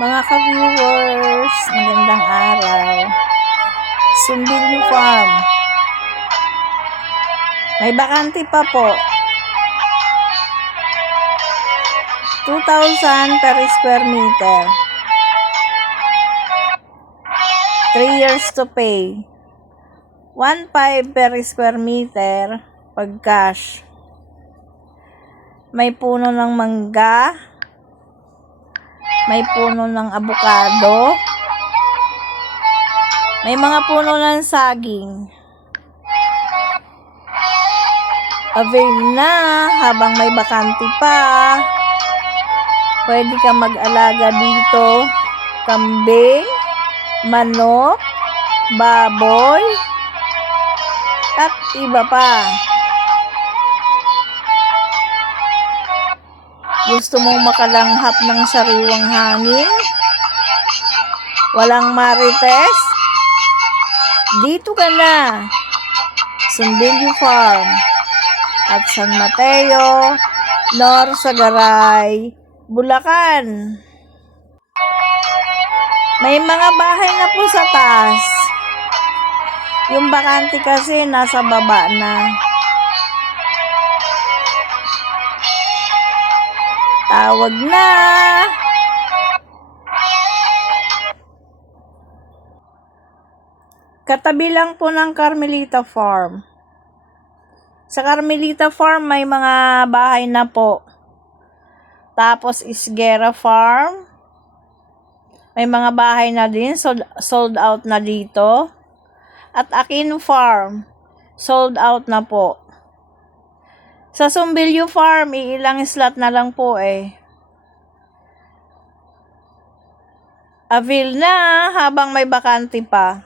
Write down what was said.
Mga ka-viewers, magandang araw. Sumbilyo Farm. May bakante pa po. 2,000 per square meter. 3 years to pay. 1,500 per square meter pag cash. May puno ng mangga. May puno ng abukado. May mga puno ng saging. Avail na habang may bakante pa. Pwede ka mag-alaga dito. Kambing, manok, baboy, at iba pa. Gusto mong makalanghap ng sariwang hangin? Walang marites? Dito ka na. Sumbilyo Farm at San Mateo, Norsagaray, Bulacan. May mga bahay na po sa taas. Yung bakante kasi nasa baba na. Tawag na! Katabi lang po ng Carmelita Farm. Sa Carmelita Farm may mga bahay na po. Tapos Isguera Farm. May mga bahay na din, sold out na dito. At Aquino Farm, sold out na po. Sa Sumbilyo Farm, ilang slot na lang po eh. Avail na habang may bakante pa.